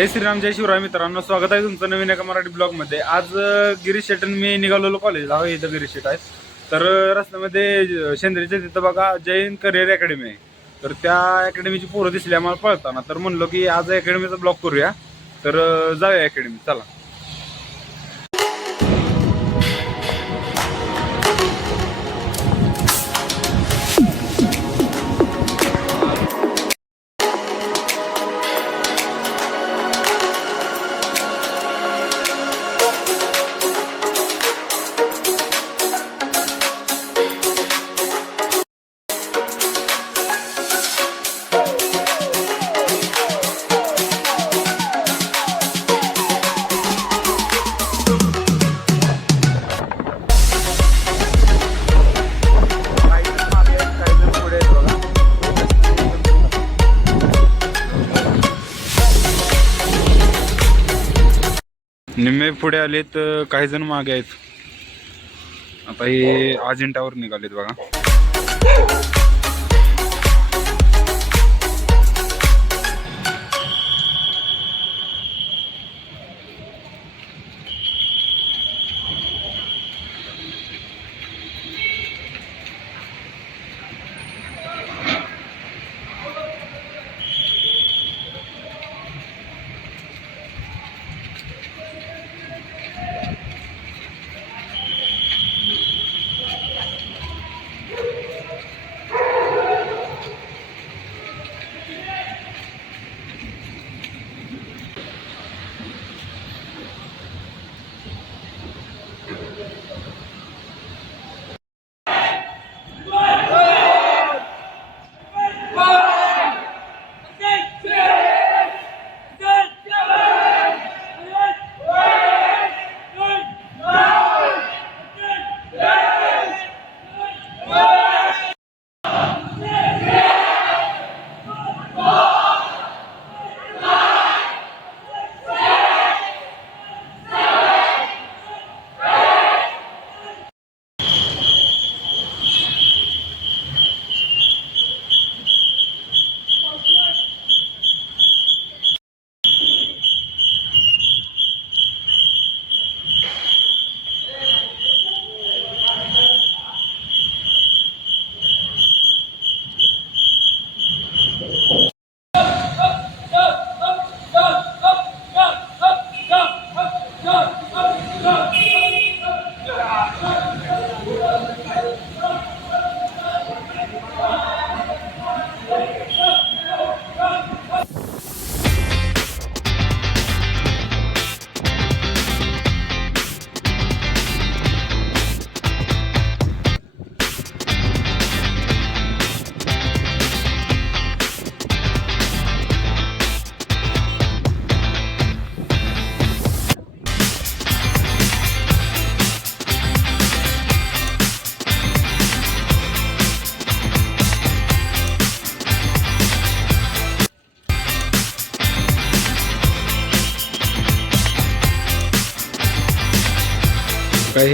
जय श्रीराम जय शिवराय मित्रांनो स्वागत आहे तुमचं नवीन एका मराठी ब्लॉगमध्ये. आज गिरीश शेटन मी निघालेलो कॉलेजला हो इथं गिरीश शेट आहे तर रस्त्यामध्ये शेंद्रीच्या तिथं बघा जैन करिअर अकॅडमी आहे. तर त्या अकॅडमीची पोरं दिसली आम्हाला पळताना. तर म्हणलो की आज अकॅडमीचा ब्लॉग करूया. तर जाऊया अकॅडमी चला. पुढे आलेत काही जण मागे आहेत. आता हे अजिंठावर निघालेत बघा.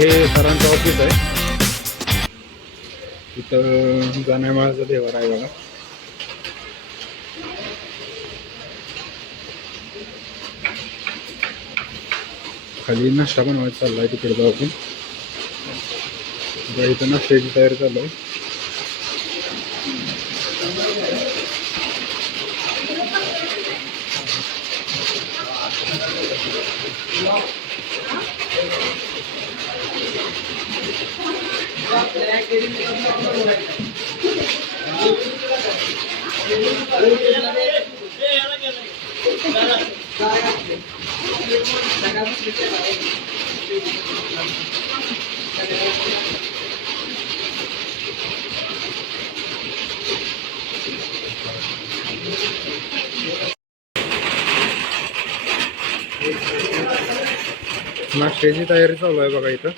हे सरांचं ऑफिस आहे. इथं जाण्यामाळाचा देवर आहे बघा. खाली नाश्ता बनवायचा चाललाय तिकडे जाऊ आपण इथं नाश्त्याची तयारी चालू आहे. नाश्त्याची तयारी चालू आहे बघा इथं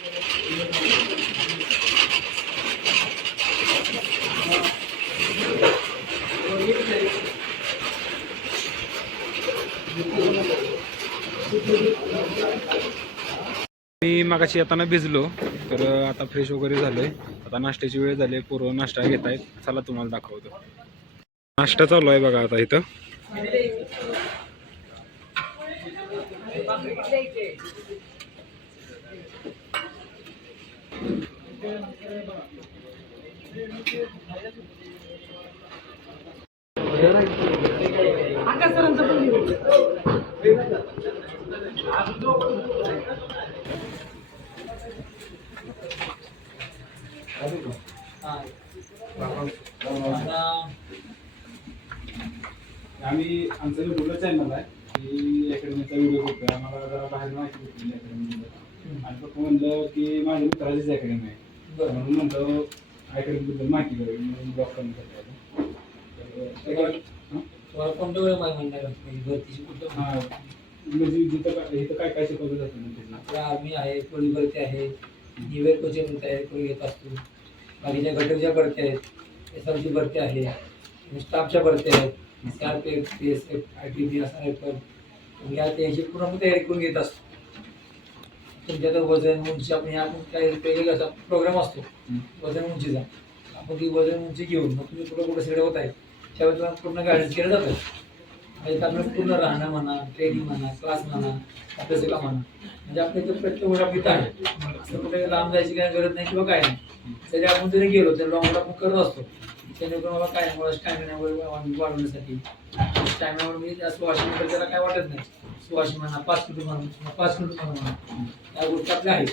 मी मागाशी येताना भिजलो. तर आता फ्रेश वगैरे झालोय. आता नाश्त्याची वेळ झाली पूर्ण नाश्ता घेत आहेत. चला तुम्हाला दाखवतो. नाश्ता चालू आहे बघा आता इथं. आम्ही आमचं युट्यूबला चॅनल आहे की अकॅडमीचा व्हिडिओ करतोय आम्हाला जरा बाहेर माहिती होती अकॅडमीबद्दल आणि पप्पा म्हणलं की माझ्या मित्राचीच अकॅडमी आहे. म्हणून म्हणलं अकॅडमीबद्दल माहिती करेल म्हणून ब्लॉग म्हणणार म्हणजे जिथं काय इथं काय काय शिकवलं जातं आर्मी आहे पोलीस भरती आहे. निवेद कोचिंग तयारी करून घेत असतो बाकीच्या गटरच्या भरती आहेत. एस आरची भरती आहे स्टाफच्या भरती आहेत. C R P F P S F I T B असं पण या त्याची पूर्ण तयारी करून घेत असतो. तुमच्या तर वजन उंची आपण या आपण काय वेगवेगळा असा प्रोग्राम असतो. वजन उंचीचा. आपण ती वजन उंची घेऊन मग तुम्ही कुठं कुठं सगळं होत आहे त्यावेळेस पूर्ण गायडन्स केलं जातं. म्हणजे पूर्ण राहणं म्हणा ट्रेनिंग म्हणा क्लास म्हणा तसं का म्हणा. म्हणजे आपल्या इथं प्रत्येक गोष्ट आपली आहे. असं कुठे लांब जायची काय गरज नाही किंवा काय नाही. तरी आपण जरी गेलो तर लॉंग आपण करत असतो. जेणेकरून मला काय मला स्टॅमिना वाढवण्यासाठी. स्टॅमिनावर मी जास्त वॉशिंग मीटर त्याला काय वाटत नाही. वॉशिंग म्हणा पाच किलो म्हणा किंवा पाच किलो म्हणा म्हणा. या गोष्टी आपल्या आहेत.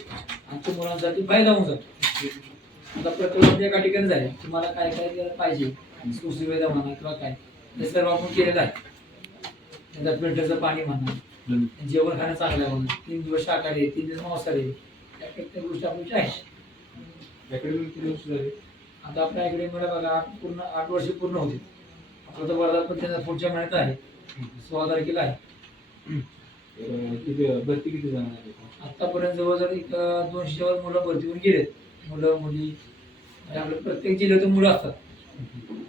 आणि ते मुलांसाठी फायदा होऊन जातो. आता प्रकल्प एका ठिकाणी झाले. तुम्हाला काय काय पाहिजे? सुसुविधा म्हणा किंवा काय. हे सर्व आपण केलेलं आहे. त्यांचा फिल्टरचं पाणी म्हणा जेवण खाणं चांगलं आहे म्हणून तीन दिवस शाकाहारी आहे, तीन दिवस मांसाहारी आहे. या प्रत्येक गोष्टी आपल्या आहेत अकॅडमी किती वर्ष झाली. आता आपल्या इकडे मला बघा आठ पूर्ण आठ वर्ष पूर्ण होते आपलं तर वर्धापन त्यांचा पुढच्या महिन्यात आहे. सोळा तारखेला आहे. किती भरती किती जण आहे? आतापर्यंत जवळजवळ एक अं, दोनशेच्या वर मुलं भरती होऊन गेलेत. मुलं मुली आणि आपल्या प्रत्येक जिल्ह्यातून मुलं असतात.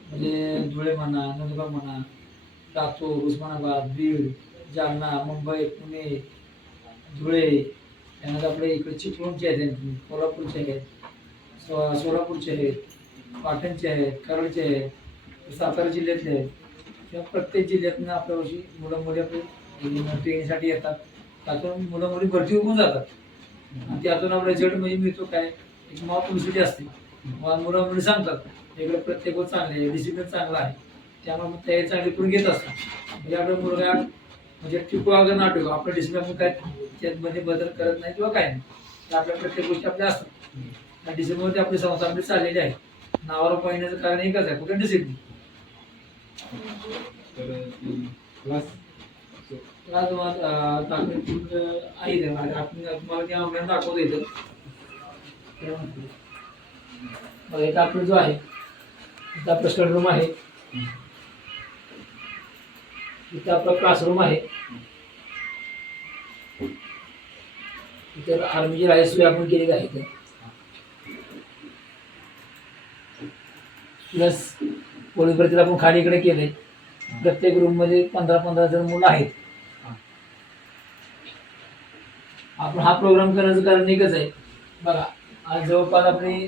म्हणजे धुळे म्हणा नंदुरबार म्हणा लातूर उस्मानाबाद बीड जालना मुंबई पुणे धुळे त्यानंतर आपले इकडे चिपळूणचे आहेत कोल्हापूरचे आहेत सो सोलापूरचे आहेत पाटणचे आहेत कराडचे आहेत सातारा जिल्ह्यातले आहेत. किंवा प्रत्येक जिल्ह्यातनं आपल्या वर्षी मुलं मुली आपले ट्रेनिंगसाठी येतात. त्यातून मुलं मुली भरती होऊन जातात. आणि त्यातून आपला रिझल्ट म्हणजे मिळतो काय? एक मॉ असते. मुलं मुली सांगतात इकडे प्रत्येक चांगले आहे डिसिप्लिन चांगला आहे. त्यामुळे चांगली करून घेत असतात म्हणजे आपला मुलगा म्हणजे टिकू अगर ना टिकू आपलं डिसिप्लिन काय त्यामध्ये बदल करत नाही किंवा काय नाही. तर आपल्या प्रत्येक गोष्टी आपल्या असतात. डिसिप्लिनमध्ये आपली संस्था आपली चाललेली आहे. नावावर पाहण्याचं कारण एकच आहे. कुठे डिसिप्लिन क्लास आहे तुम्हाला ते ऑनलाईन दाखवता येतं बघा इथं आपलं जो आहे इथं आपलं स्टडी रूम आहे. इथं आपला क्लासरूम आहे. इथे आर्मीची राजस्वी आपण केलेली आहे इथं. प्लस पोलीस भरतीला आपण खाली इकडे प्रत्येक रूममध्ये पंधरा पंधरा जण मुलं आहेत. आपण हा प्रोग्राम करण्याचं कारण एकच आहे. बघा आज जवळपास आपली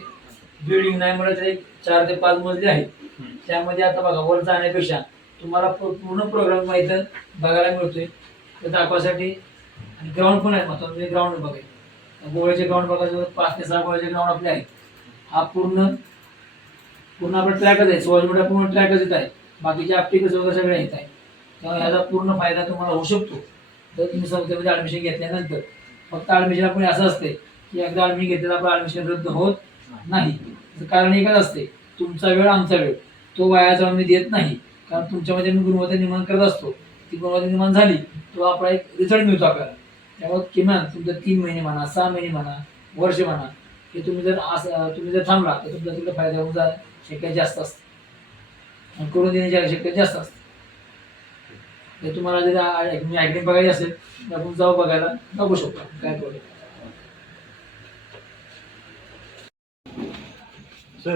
बिल्डिंग नाही म्हणत एक चार ते पाच मजली आहेत. त्यामध्ये आता बघा वर जाण्यापेक्षा तुम्हाला पूर्ण प्रोग्राम माहिती बघायला मिळतोय. ते दाखवासाठी. आणि ग्राउंड पण आहे महत्वाचं म्हणजे ग्राउंड बघायचं. गोव्याचे ग्राउंड बघायचं जवळ पाच ते सहा गोळ्याचे ग्राउंड आपले आहेत. हा पूर्ण पूर्ण आपला ट्रॅकच आहे. सोळा मीटर पूर्ण ट्रॅकच येत आहे. बाकीचे ॲप्टिकल्स वगैरे सगळे येत आहे. त्यामुळे ह्याचा पूर्ण फायदा तुम्हाला होऊ शकतो. जर तुम्ही संस्थेमध्ये ॲडमिशन घेतल्यानंतर. फक्त ॲडमिशन आपण असं असते की एकदा ॲडमिशन घेतलेलं आपलं ॲडमिशन रद्द होत नाही. कारण एकच असते तुमचा वेळ आमचा वेळ. तो वयाचा आम्ही देत नाही. कारण तुमच्यामध्ये मी गुणवत्ता निर्माण करत असतो. ती गुणवत्ता निर्माण झाली तो आपला एक रिझल्ट मिळतो आपल्याला. त्यामुळे किमान तुमचं तीन महिने म्हणा सहा महिने म्हणा वर्ष म्हणा हे तुम्ही जर असं तुम्ही जर थांबला तर तुमचा तिकडे फायदा होऊन जा शक्यता जास्त असते. आणि करून देण्याची शक्यता जास्त असते. हे तुम्हाला जर मी ऐकणे बघायची असेल तर आपण जाऊ बघायला. बघू शकतो काय प्रॉब्लेम सर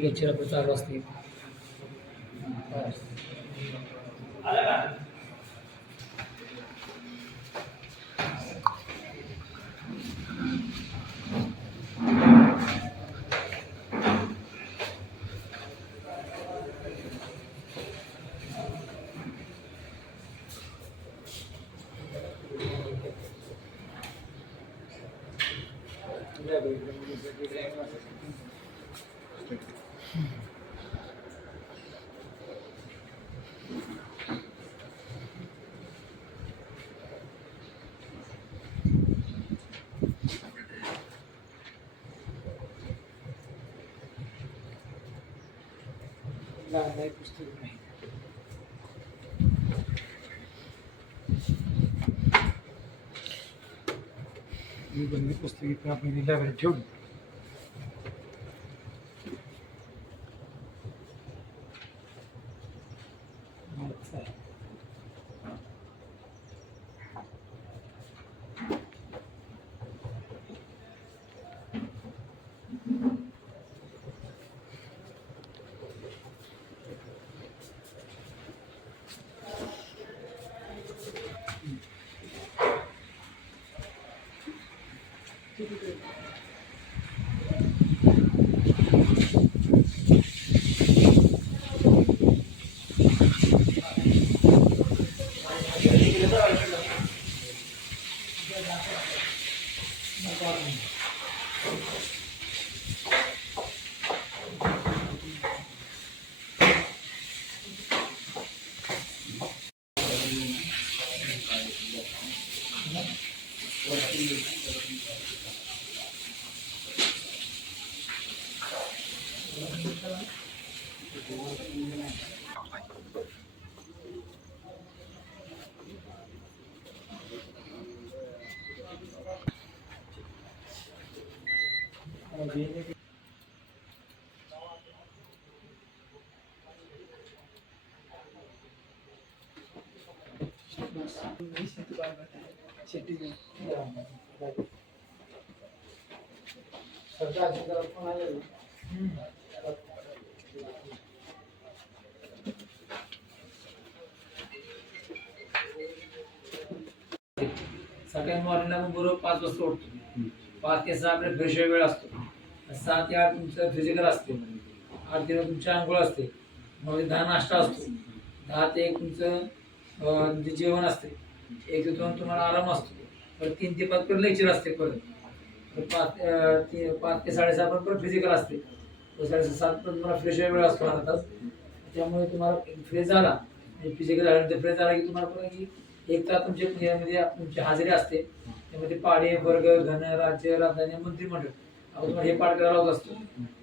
आहेत. लेक्चर आपलं चालू असते पुस्तक मी बंदी पुस्तक इथं आपली लायब्ररी ठेवली Thank you. पाच वाजता उठतो. पाच ते सहा आपल्या फ्रेश वेळ असतो. सात ते आठ तुमचं फिजिकल असते. आठ ते तुमची आंघोळ असते. मग दहा नाश्ता असतो. दहा ते एक तुमचं जेवण असते. एक ते दोन तुम्हाला आराम असतो. परत तीन ते पाच परत लेक्चर असते परत. पाच ते पाच ते साडेसहा पण परत फिजिकल असते. साडेसहा सात पण तुम्हाला फ्रेश वेळ असतो अर्धा तास. त्यामुळे तुम्हाला फ्रेश झाला. फिजिकल झाल्यानंतर फ्रेश झाला की तुम्हाला पण की एक तास तुमच्या म्हणजे तुमची हाजरी असते. त्यामध्ये पाडे वर्ग घन राज्य राजधानी मंत्रिमंडळ. आपण तुम्हाला हे पाठ करायला लावत असतो.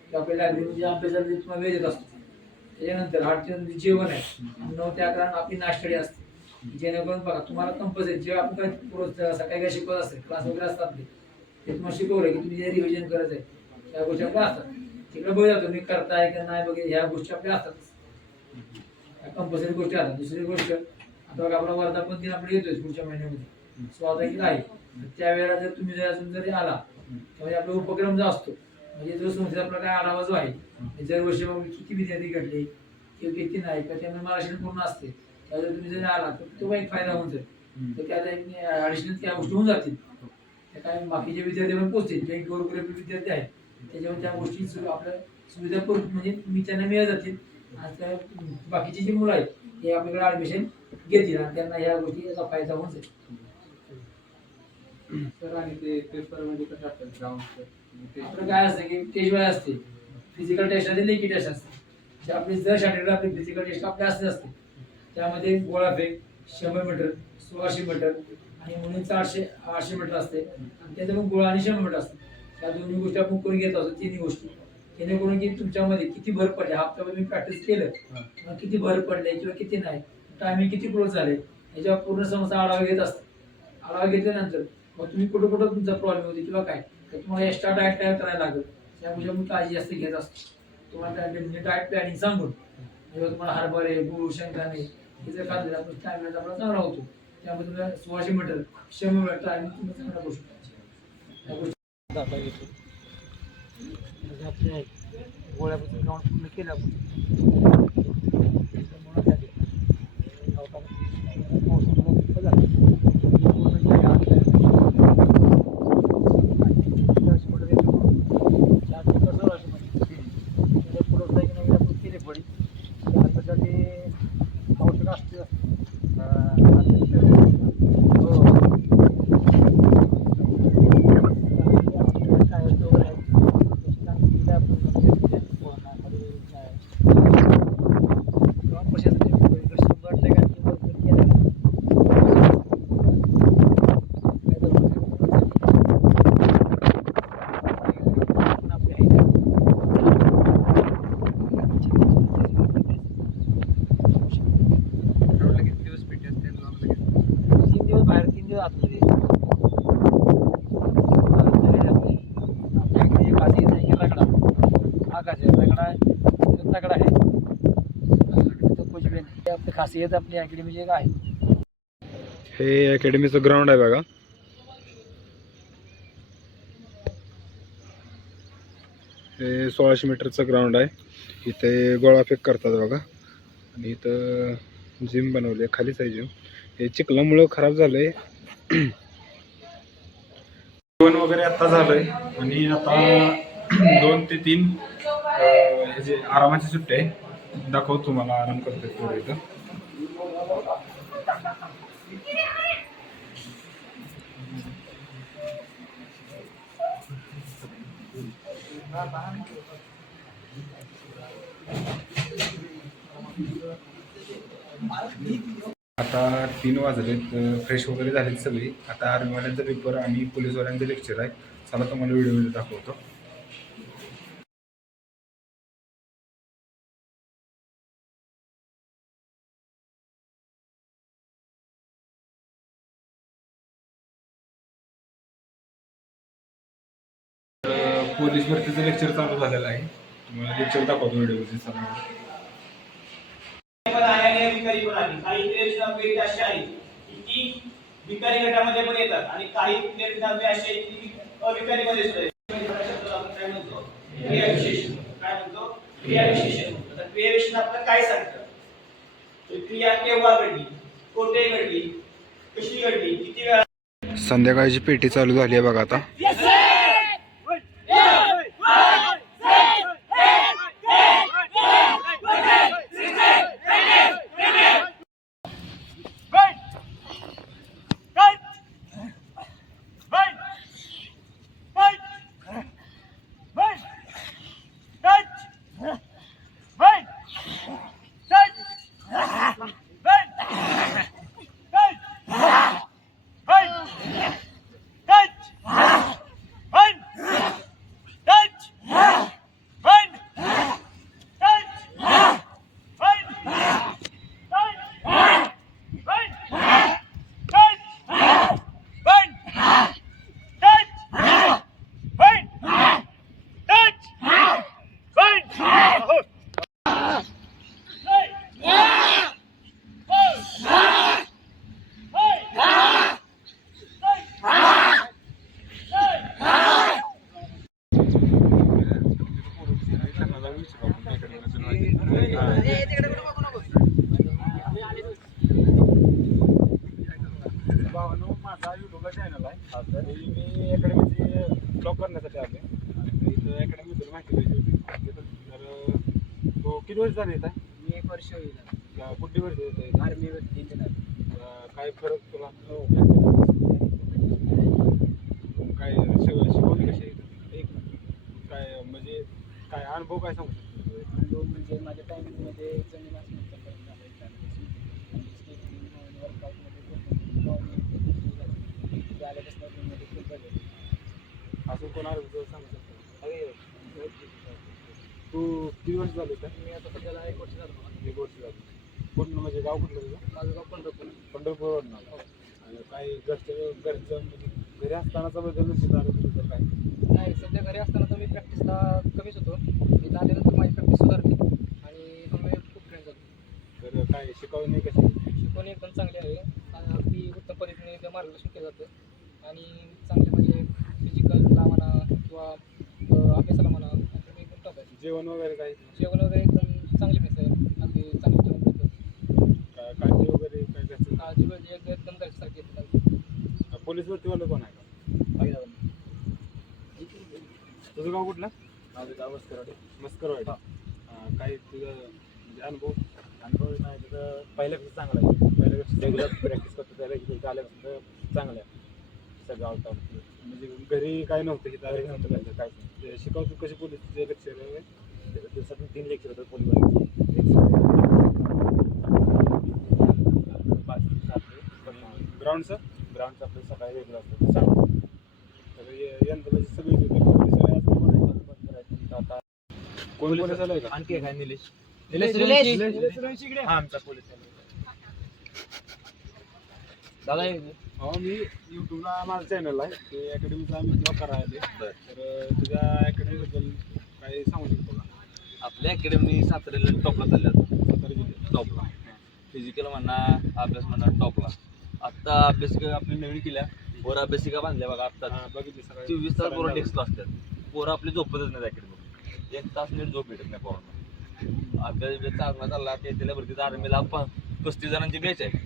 की आपल्या लायब्ररीमध्ये म्हणजे अभ्यासाला तुम्हाला वेळ देत असतो. त्याच्यानंतर आठ म्हणजे जेवण आहे. आणि नऊ ते अकरा आपली नाश्तडी असते. जेणेकरून बघा तुम्हाला कंपल्सरी जेव्हा आपण काय सकाळी काय शिकवत असते क्लास वगैरे असतात आपले ते तुम्हाला शिकवलं की तुम्ही जे रिव्हिजन करत आहे. त्या गोष्टी आपल्या असतात. तिकडे बघूया तुम्ही करताय का नाही बघा ह्या गोष्टी आपल्या असतात. कंपल्सरी गोष्टी असतात दुसरी गोष्ट आता बघा आपला वर्धापन दिन आपण येतोय पुढच्या महिन्यामध्ये. सोळा आहे. त्यावेळेला जर तुम्ही जर अजून जरी आला त्यामुळे आपला उपक्रम जो असतो म्हणजे जो संस्थेचा आपला काय आढावा जो आहे दरवर्षी बाबा किती विद्यार्थी घडले किंवा किती नाही का त्यामुळे महाराष्ट्र पूर्ण असते त्यावेळेला तुम्ही जरी आला तर तो एक फायदा होऊन जाईल. तर त्या एक त्या गोष्टी होऊन जातील. त्या काय बाकीचे विद्यार्थी पण पोहोचतील जे गौरवप्रेमी विद्यार्थी आहेत त्याच्यावर त्या गोष्टी आपल्या सुविधा करून म्हणजे मी त्यांना मिळत जातील. आणि त्या बाकीचे जी मुलं आहेत ते आपल्याकडे ॲडमिशन घेतील आणि त्यांना या गोष्टीचा फायदा होऊन जाईल. सर आणि ते पेपरमध्ये कसं असतं ग्राउंड आपलं काय असतं की टेस्ट वाय असते. फिजिकल टेस्ट असते लेखी टेस्ट असते. जे आपली दर सॅटर्डे आपली फिजिकल टेस्ट आपल्या असते असते. त्यामध्ये गोळा फेक शंभर मीटर सोळाशे मीटर आणि मुलींचं आठशे आठशे मीटर असते. आणि त्याचं मग गोळा आणि शंभर मीटर असते. त्या दोन्ही गोष्टी आपण करून घेत असतो तिन्ही गोष्टी. जेणेकरून की तुमच्यामध्ये किती भर पडले हप्त्यामध्ये मी प्रॅक्टिस केलं. किती भर पडले किंवा किती नाही. टायमिंग किती क्लोज झाले याच्यावर पूर्ण समस्या आढावा घेत असतात आढावा घेतल्यानंतर मग तुम्ही कुठं कुठं तुमचा प्रॉब्लेम होते किंवा काय? तर तुम्हाला एक्स्ट्रा डायट तयार करायला लागेल. त्यामुळे मी काळजी जास्त घेत असतो. तुम्हाला डायट प्लॅनिंग म्हणजे सांगून. म्हणजे जेव्हा तुम्हाला हरभरे गुळ शेंगदाणे हे जर खाल्लं तर आपण आपला चांगला होतो. त्यामुळे तुम्हाला सोळाशे मीटर शंभर मीटर टायमिंग तुम्ही चांगला करू शकता. त्या गोष्टी म्हणजे आपले पूर्ण केल्या आपण त्यामुळं झाले. पावसामध्ये पावसामुळं खूप झालं. पूर्ण जागा आपल्या. आणि दर्श मोठं देतो. चार ते पाच वर्षामध्ये. त्याच्या पुढं काही नवीन आपण केले पडी त्यासाठी आवश्यक असते हो तीन दिवस बाहेर तीन दिवस आतमध्ये आपल्याकडे एक आधी आहे की रगडा आकाश आहे रगडा आहे तो आहे आपली खासियत आपली अकॅडमीची एक आहे. हे अकॅडमीचं ग्राउंड आहे बघा. हे सोळाशे मीटरचं ग्राउंड आहे. इथे गोळाफेक करतात बघा. आणि इथं जिम बनवली आहे खालीच आहे जिम हे चिखलामुळं खराब झालं आहे जेवण वगैरे आता झालंय. आणि आता दोन ते तीन जे आरामाची सुट्टी आहे दाखवतो तुम्हाला आराम करतोय थोडं इथं. आता तीन वाजलेत फ्रेश वगैरे झालेत सगळी. आता आर्मीवाल्यांचा पेपर आणि पोलीसवाल्यांचं लेक्चर आहे. चला तुम्हाला व्हिडिओमध्ये दाखवतो. पोलीस भरतीचं लेक्चर चालू झालेलं आहे. तुम्हाला लेक्चर दाखवतो व्हिडिओमध्ये चला. पण आहे आणि विकारी पण आहे काही असे आहेत की ती विकारी गटामध्ये पण येतात आणि काही प्लेयर्स असे आहेत की अविकारी मध्ये सुद्धा आपण काय म्हणतो? काय म्हणतो? तर काय सांगतं? क्रिया केव्हा घडली? कोठे घडली? कशी घडली? किती वेळा संध्याकाळची पेटी चालू झाली आहे बघा आता. किती वर्ष झाले येत मी एक वर्ष होईल कुठली वर्ष येत आहे आर्मी काय फरक तुला काय शिक- शिकवली कशी आहे? एक काय म्हणजे काय अनुभव काय सांगू शकतो अनुभव म्हणजे माझ्या टायमिंगमध्ये जमीन असं कोण अनुभव सांगू शकतो तू किती वर्ष झाले तर मी आता सध्याला एक वर्ष झालं मला. एक वर्ष झालं. कुठलं म्हणजे गाव कुठलं तुझं? माझं गाव पंढरपूर. पंढरपूरवरून आलं. आणि काही घरचं घरचं म्हणजे घरी असतानाचा बदल आलं तुझं काय? नाही सध्या घरी असताना तर मी प्रॅक्टिसला कमीच होतो. इथं आल्यानंतर माझी प्रॅक्टिस सुधारली. आणि खूप फ्रेंड झालो. तर काय शिकवणी नाही कशी? शिकवणी एकदम चांगली आहे. अगदी उत्तम पद्धतीने मार्गदर्शन केलं जातं. आणि चांगले म्हणजे फिजिकलला म्हणा किंवा अभ्यासाला म्हणा आणि एकदम टॉप आहे जेवण वगैरे काही? जेवण वगैरे एकदम चांगली आहे अगदी चांगलं जेवण काय काळजी वगैरे काय घरचं काळजी वगैरे एक- एकदम घरच्यासारखी येते पोलीस भरतीवालं कोण आहे का? तुझं गाव कुठलं? माझं गाव वस्करवाडी मस्करवाडी. हा, काय तुझं म्हणजे अनुभव? अनुभव नाही तर पहिल्यापेक्षा चांगला आहे. पहिल्यापेक्षा रेग्युलर प्रॅक्टिस करतो त्याला इथे आल्यापासून चांगलं आहे. सगळं आउट म्हणजे घरी काय नव्हतं इथं घरी नव्हतं काय काय ते शिकवतो कशी पोलीसचे लेक्चर दिवसातून तीन लेक्चर होतं पोलीस ग्राउंडचं ग्राउंडचं आपलं सकाळी वेगळं असतं. यंत्र म्हणजे सगळीच होतं. पोलीस आणि आज कोण आहे? बंद करायचं. आता कोण पोलीस आलाय का? आणखी एक आहे निलेश. निलेश हा आमचा पोलीस दादा हो मी युट्यूबला माझं चॅनल आहे. ते अकॅडमीचा आम्ही ब्लॉग करायला तर अं, तुझ्या अकॅडमीबद्दल काही सांगू शकतो का? आपल्या अकॅडमी साताऱ्याला टॉपला चालल्या सातारा जिल्ह्यात. टॉपला. फिजिकल म्हणा अभ्यास म्हणा टॉपला. आत्ता अभ्यासिका आपली नवीन केल्या. पोरं अभ्यासिका बांधल्या बघा आत्ता हा, बघितली सगळ्या चोवीस तास पोरं. टेक्स्टला असतात. पोरं आपली झोपतच नाही अकॅडमी एक तास नीट झोप भेटत नाही पोरांना. अभ्यास चांगला चालला ते त्याला भरतीचा आर्मीला पस्तीस जणांची बॅच आहे.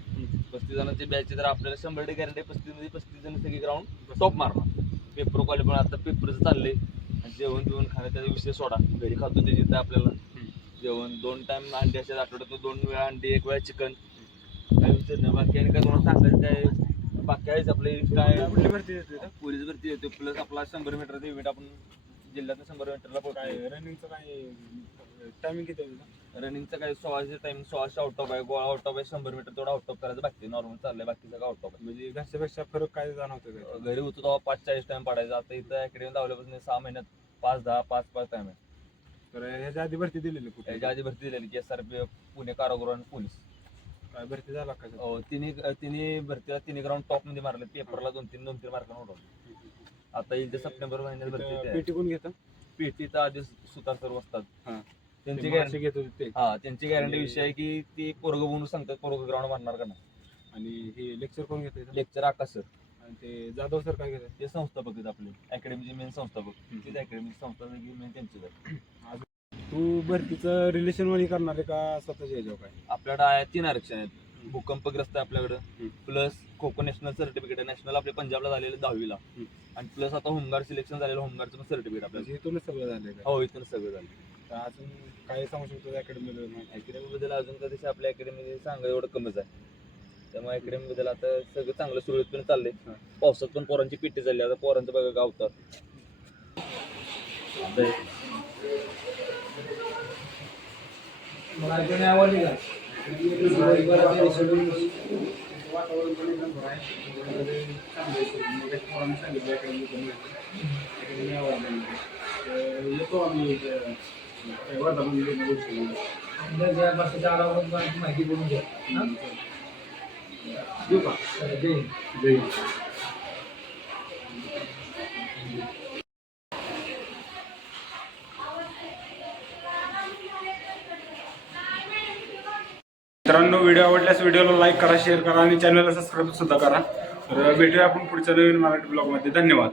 पस्तीस जणांची बॅच आहे तर आपल्याला शंभर टक्के गॅरंटी पस्तीसमध्ये पस्तीस जण सगळी ग्राउंड टॉप मारणार. पेपर क्वालिटी पण आता पेपरचं चाललंय. आणि जेवण बिवण खाणं त्याचा विषय सोडा. घरी खातो त्याची तर आपल्याला. जेवण दोन टाइम अंडे असतात आठवड्यातून दोन वेळा अंडे एक वेळा चिकन काय विषय नाही. बाकी आणि काय तुम्हाला सांगायचं काय? बाकी आहेच आपले काय? कुठली भरती इथं? पोलीस भरती येतो प्लस आपला शंभर मीटरचा इव्हेंट आपण जिल्ह्यात शंभर मीटरला काय रनिंगचं काय टायमिंग किती आहे? रनिंगचा काय सोळाशे टाइम सोळाशे आउट ऑफ आहे गोळा आउट ऑफ आहे शंभर मीटर तेवढा आउट ऑफ करायचं. बाकी नॉर्मल चाललंय बाकी सगळं आउट ऑफ म्हणजे घरच्यापेक्षा फरक काय जाणवतो आहे घरी होतो तेव्हा पाच चाळीस टाइम पाडायचा. आता इथं अकॅडमी लावल्यापासून सहा महिन्यात पाच दहा पाच पाच टाइम आहे. तर ह्याच्या आधी भरती दिलेली कुठे त्याच्या आधी भरती दिलेली एस आर पी पुणे कारागृह आणि पोलीस. काय भरती झाला का? अहो, तिन्ही तिन्ही भरतीला तिन्ही ग्राउंड टॉपमध्ये मारले. पेपरला दोन तीन दोन तीन मार्कांना उडवलं आता येईल ते सप्टेंबर महिन्यात भरती आहे. पेटी कोण घेतं? पीटी तर आधी सुतार सर बसतात. हा. त्यांची गॅरंटी घेत होते ते. हा त्यांची गॅरंटी विषय आहे की ती पोरग बनवून सांगतात पोरग ग्राउंड मारणार का नाही. आणि हे लेक्चर कोण घेत लेक्चर आकाश सर. आणि ते जाधव सर काय घेतात ते संस्थापक आहेत आपले. अकॅडमीचे मेन संस्थापक. तीच अकॅडमी संस्थापक मेन त्यांचीच आहे. तू भरतीचं रिलेशनमध्ये करणार आहे का स्वतःच्या ह्याच्यावर काय? आपल्याकडे आहे तीन आरक्षण आहेत. भूकंपग्रस्त आहे आपल्याकडं. प्लस खो नॅशनल सर्टिफिकेट आहे. नॅशनल आपल्या पंजाबला झालेलं दहावीला. आणि प्लस आता होमगार्ड सिलेक्शन झालेलं होमगार्डचं पण सर्टिफिकेट आपल्याला म्हणजे इथूनच सगळं झालंय का हो इथून सगळं झालं तर अजून काय सांगू शकतो अकॅडमीमध्ये माहिती? अकॅडमी बद्दल अजून कधी आपल्या अकॅडमीमध्ये सांगा एवढं कमीच आहे. त्यामुळे अकॅडमी बद्दल आता सगळं चांगलं सुरळीतपणे चाललंय. हा. पावसात पण पोरांची पिट्टी झाली आता पोरांचं बघा गावतात मला ऐकून आवडली का? वातावरण पण एकदम बरं आहे. चांगलं पोरांनी सांगितलं अकॅडमी पण अकॅडमी येतो आम्ही इथं, आपण माहिती घ्या देऊ का जय जय मित्रांनो व्हिडिओ आवडल्यास व्हिडिओला लाईक करा शेअर करा आणि चॅनलला सबस्क्राईब सुद्धा करा. तर भेटूया आपण पुढच्या नवीन मराठी ब्लॉगमध्ये. धन्यवाद.